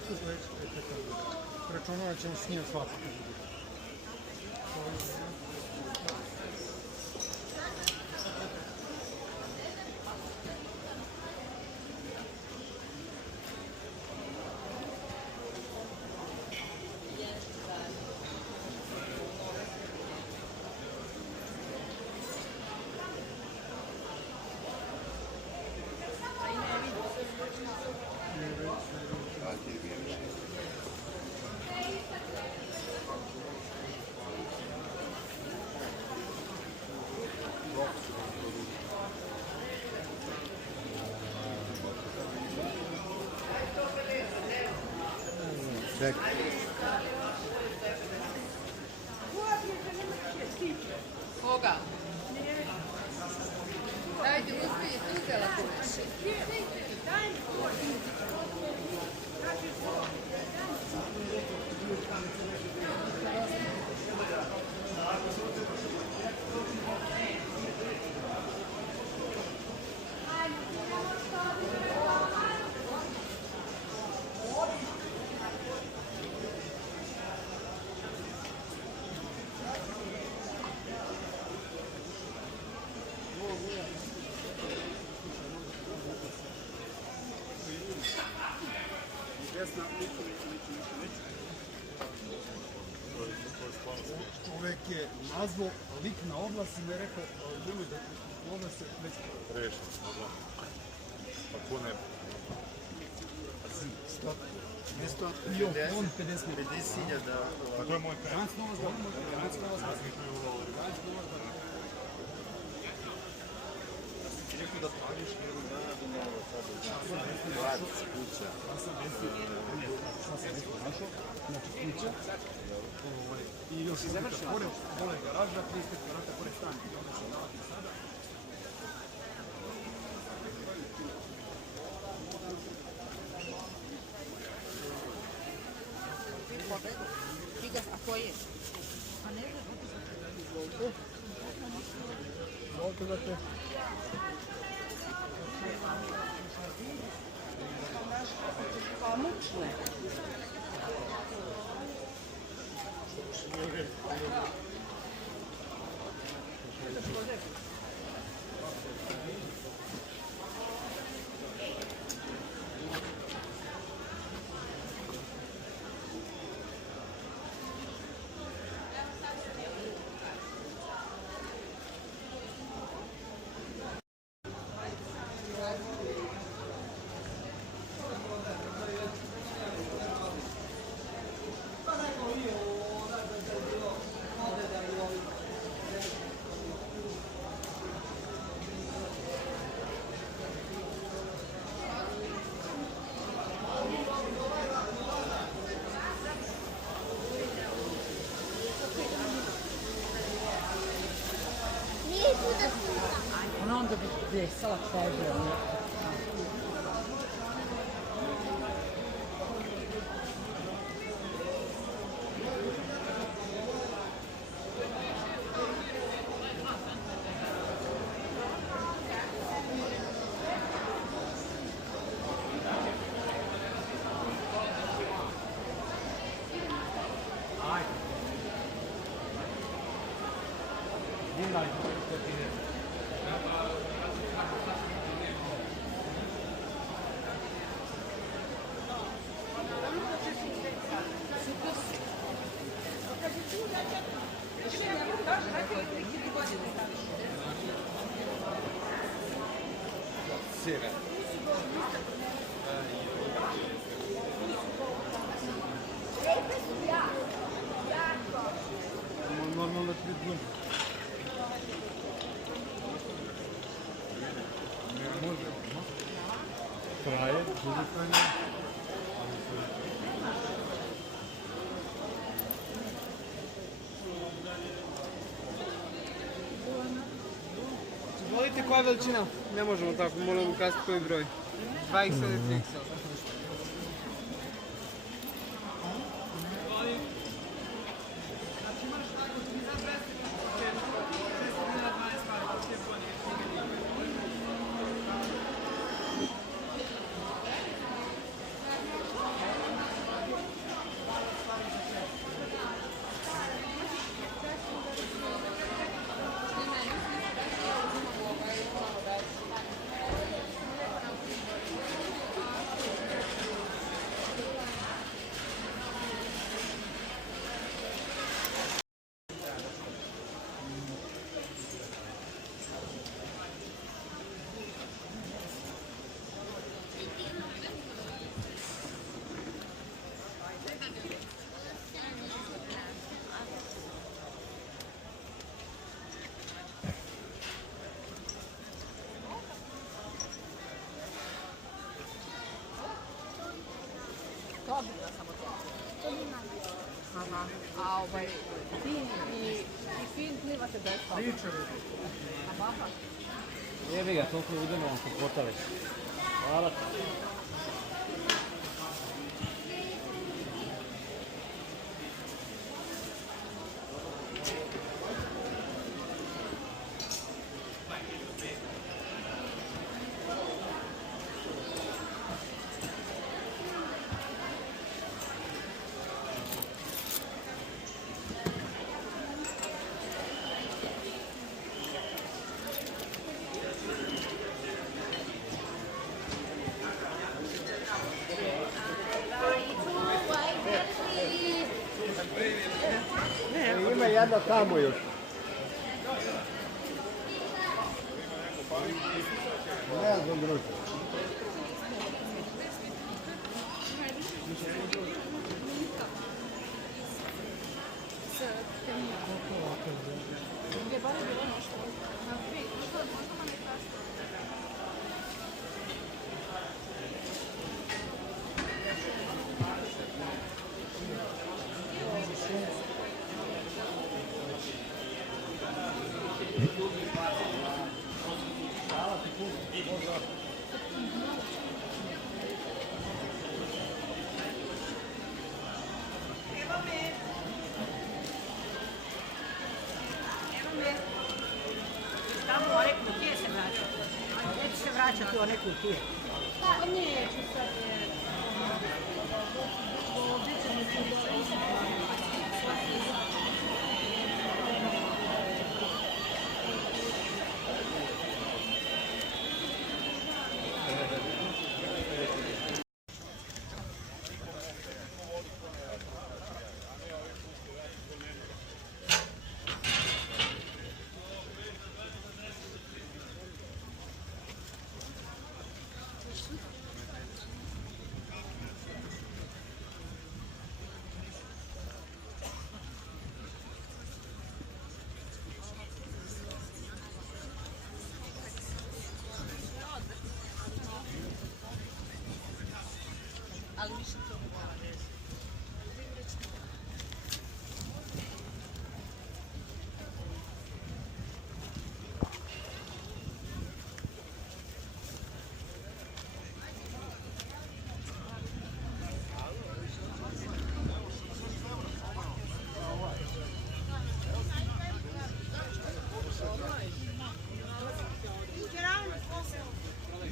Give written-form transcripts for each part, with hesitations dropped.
čisto sledeći efekt. Računovat ćemo s njim svakako. Koga? Dajte, uspije, tu uzela kući. Čovjek je nazvao lik na oglas i mi je rekao ljudi da oglas se već rešeno. Pa ko ne? mjesto i on 50.000. Pa to je moj kraj. Franc Novoz Glavno, Franc Novoz Glavno. Rekao da praviš jednog dana do Novog Sada. Rad, kuća. Šta sam našao? Znači kuća. I još pored garaža, 35 kvadrata pored stana. A koji je? A ne znam. Volite da te... Pa mučno je. Ona onda bi desala kaže. Normalno ti biti može. Traje, dugo traje. Volite koja je veličina? Ne možemo tako, moramo ukazati koji broj. 2XL ili 3XL. obična samo to. Aha. A fin i fin plivate besplatno. Aha. Jebi ga, toliko idemo vam popotali. Hvala ti. Ima jedna tamo još. Ne znam drugo. Tamo one kutije se vraćati. Neću se vraćati u one kutije. Pa neću sad. Ali više to ne.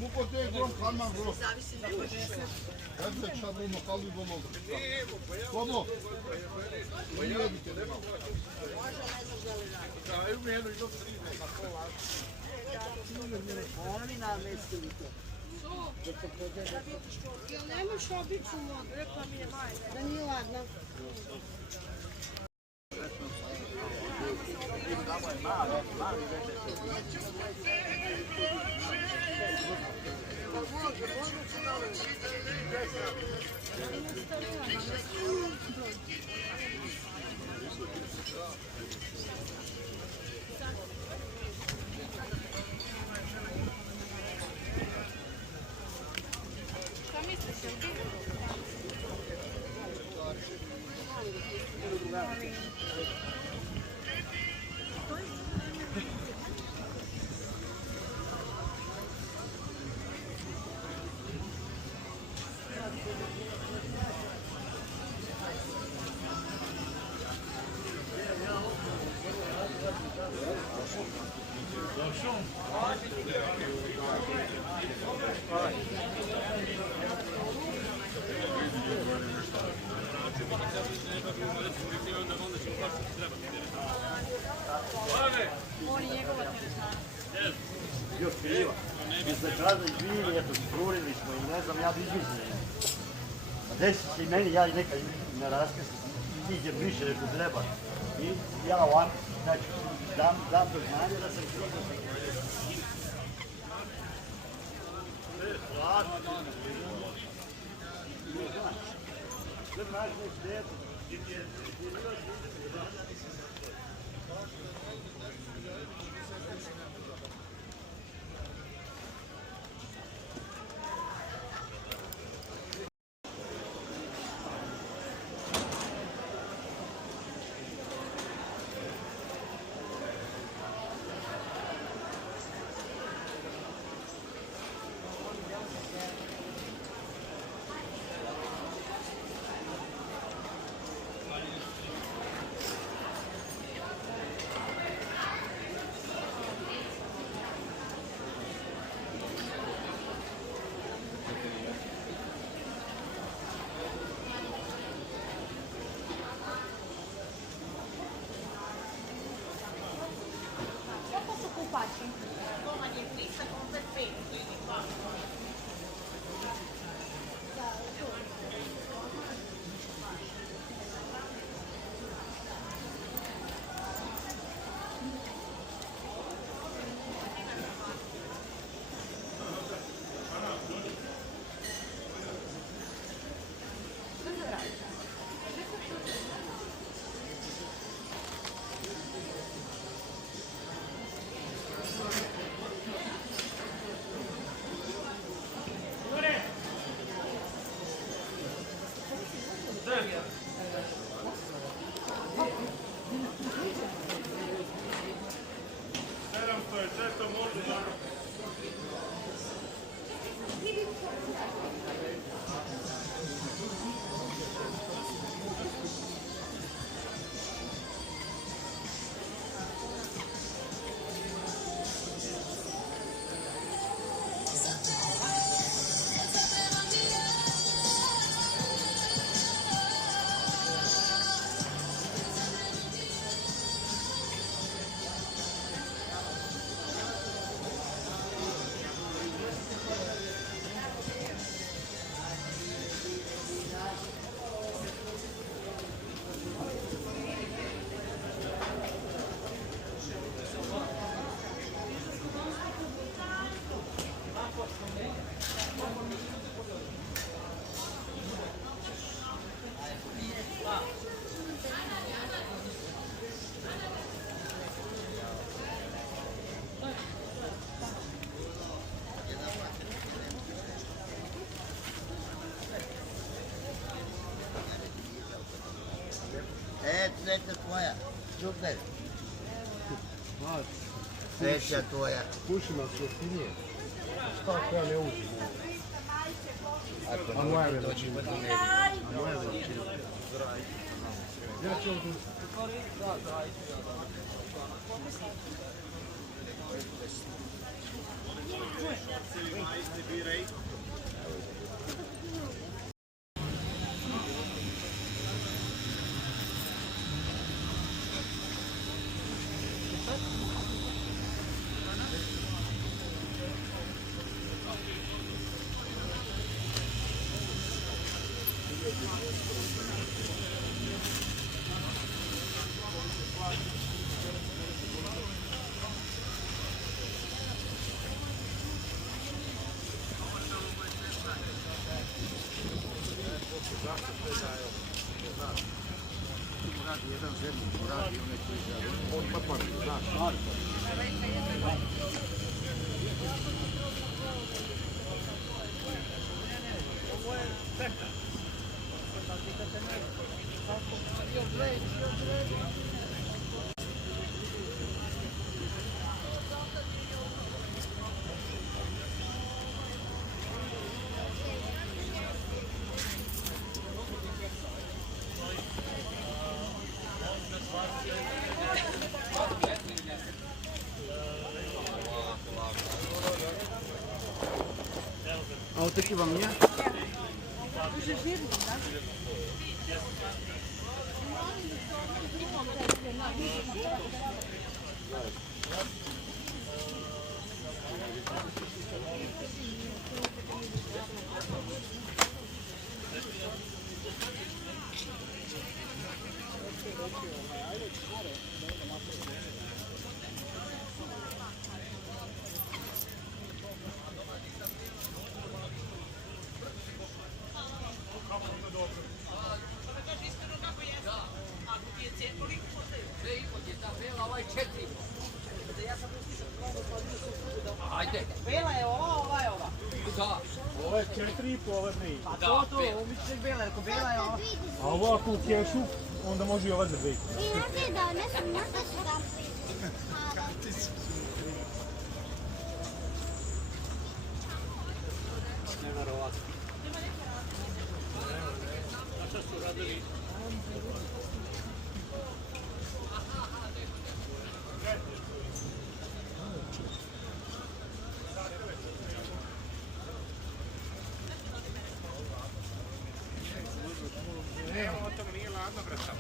Nu putem grom kalmam bro. Hadi de çabuğumu kaldı bol oldu. Komo. Nije bi te nema. Oni namestili to. Jel nemaš običnu vodu? Rekla mi je Maja. Da nije ladna. Šta misliš, jel bi? Još kriva. Mi se časno izbili, eto, sprurili smo i ne znam, ja bi izmislio. A desi se i meni, ja i nekad na raskaz iđem više nego treba. I ja ovako, znači, dam do znanja da sam krivo. Sve znaš već djeto. Kuća tvoja. Kušima su jeftinije. Šta ako ja ne uđem? A moja veličina. A moja veličina. Ja ću ovdje. A od takiego mnie? Bela je ova je ova. Da. Ovo je 4,5, ovo je 3. Pa to, umičeš bela, ako bela je ova. A ovo ako u kešu, onda može i ova za 2. I znate da ne sam možda su tam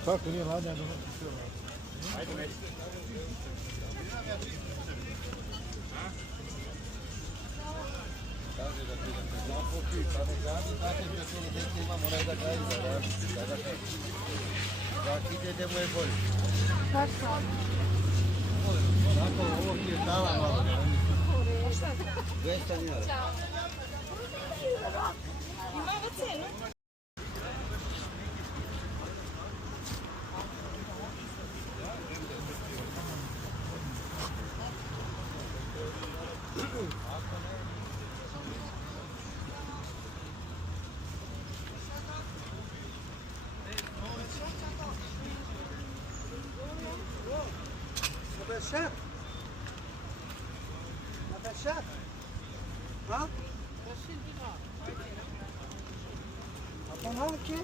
Kako nije ladno, ja donosim sve ladno. Ajde, neći. Kaže da ti se zapopi, pa ne gadi, tako da cijelo dete imamo reda gaj za raditi, sada kako. Kako ide da mu je bolje. Kako? Tako, ovo ti je dala malo. 200 dinara. Ima ove cenu? Chef? Wat is chef? Huh? Wat een halfje?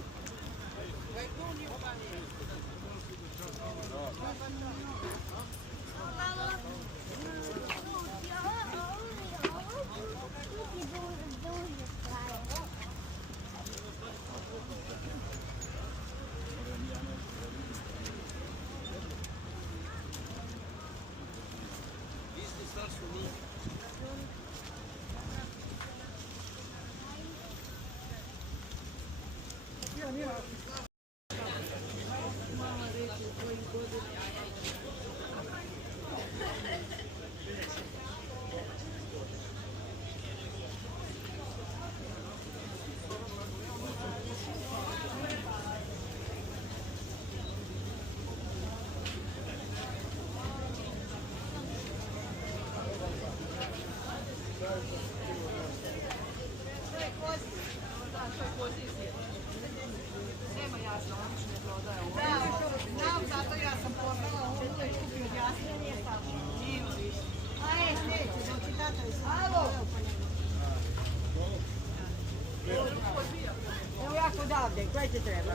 Evo jako odavde, koje ti treba?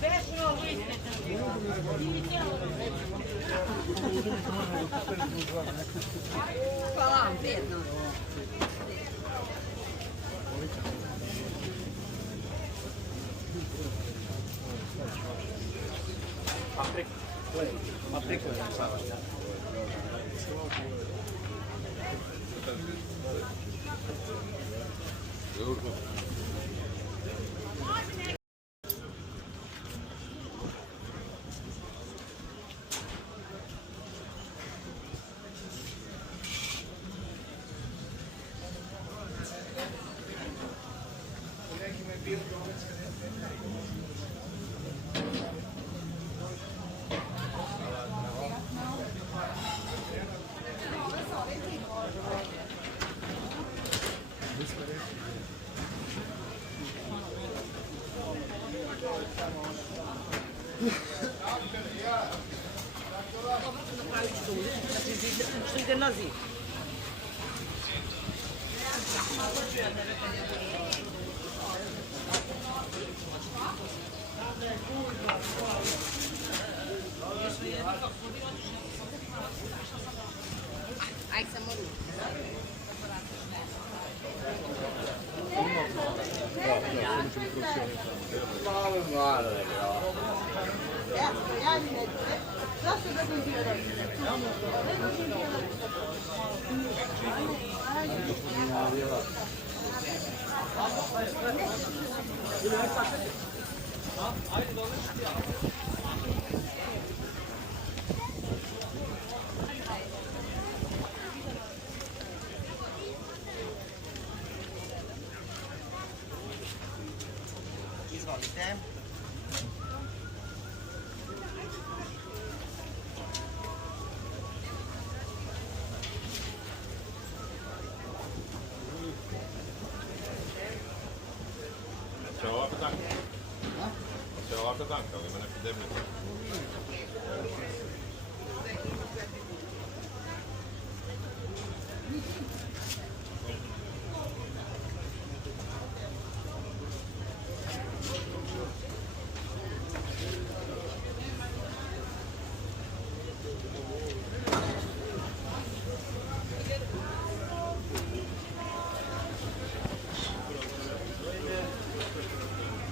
Pešno, vi hvala vam, prijetno. Što ide na zid. Aj samo ruku. Izvolite. Se on ovako tanka. Se on ovako tanka, ali ima neki deblji.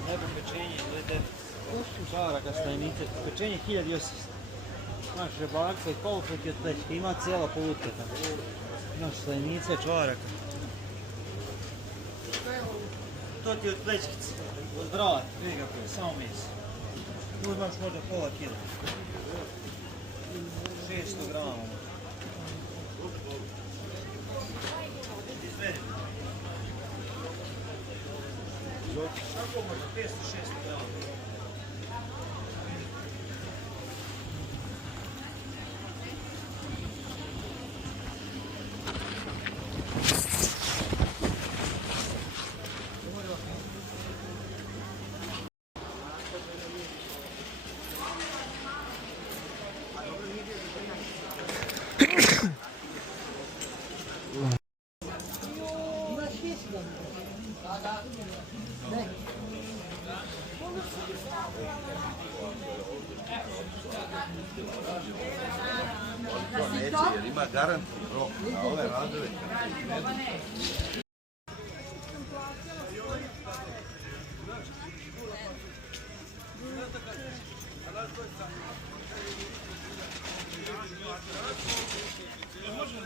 Nebo pečenje, gledajte, čaraka stajnice, pečenje 1800. Imaš žebarca i polupeti od plećke, ima cijela polutka tamo. Imaš stajnice, čaraka. To ti je od plećkice, od vrata, vidi kako je, samo meso. Tu imaš možda pola kila. 600 grama. Izvedi. Kako možda 500-600 grama. To neće jer ima garantni rok na ove radove. Možemo